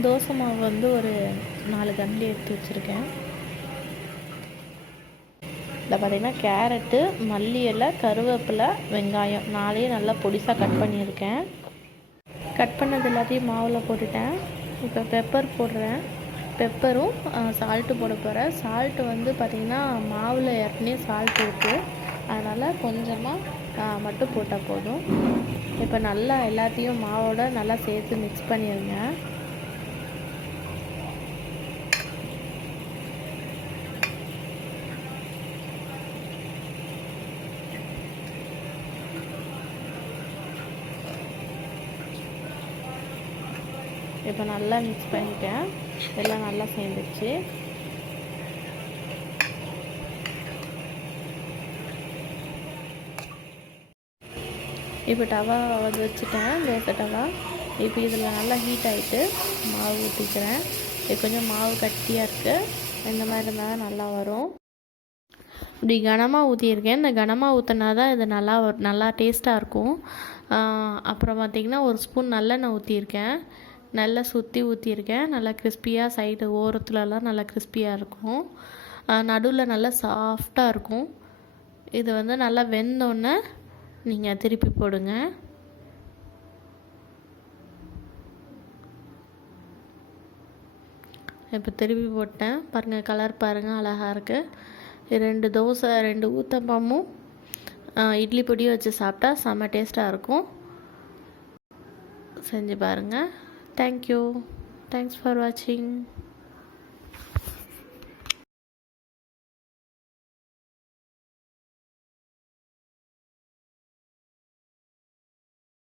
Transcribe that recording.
தோசை மாவு வந்து ஒரு 4 கரண்டி எடுத்து வச்சுருக்கேன். இதில் பார்த்திங்கன்னா கேரட்டு, மல்லி இலை, கருவேப்பிலை, வெங்காயம் 4ஐயும் நல்லா பொடிசாக கட் பண்ணியிருக்கேன். கட் பண்ணது எல்லாத்தையும் மாவில் போட்டுட்டேன். இப்போ பெப்பர் போடுறேன். பெப்பரும் சால்ட்டு போட போகிறேன். சால்ட்டு வந்து பார்த்திங்கன்னா மாவில் ஏற்கனவே சால்ட் இருக்குது, அதனால் கொஞ்சமாக மட்டும் போட்டால் போதும். இப்போ நல்லா எல்லாத்தையும் மாவோட நல்லா சேர்த்து மிக்ஸ் பண்ணிடுங்க. இப்போ நல்லா மிக்ஸ் பண்ணிட்டேன். எல்லாம் நல்லா சேர்ந்துச்சு. இப்போ டவா வச்சுட்டேன், தோசை டவா. இப்போ இதில் நல்லா ஹீட் ஆகிட்டு மாவு ஊற்றிக்கிறேன். இப்போ கொஞ்சம் மாவு கட்டியாக இருக்குது, இந்த மாதிரி இருந்தால் தான் நல்லா வரும். இப்படி கனமாக ஊற்றியிருக்கேன். இந்த கனமாக ஊற்றினா தான் இது நல்லா டேஸ்ட்டாக இருக்கும். அப்புறம் பார்த்திங்கன்னா ஒரு ஸ்பூன் நல்லெண்ணெய் ஊற்றியிருக்கேன். நல்லா சுற்றி ஊற்றியிருக்கேன். நல்லா கிறிஸ்பியாக சைடு ஓரத்துலலாம் நல்லா கிறிஸ்பியாக இருக்கும். நடுவில் நல்லா சாஃப்டாக இருக்கும். இது வந்து நல்லா வெந்தோடனே நீங்கள் திருப்பி போடுங்க. இப்போ திருப்பி போட்டேன். பாருங்கள், கலர் பாருங்கள், அழகாக இருக்குது. 2 தோசை, 2 ஊத்தப்பமும் இட்லி பொடியும் வச்சு சாப்பிட்டா செம்ம டேஸ்ட்டாக இருக்கும். செஞ்சு பாருங்கள். Thank you. Thanks for watching.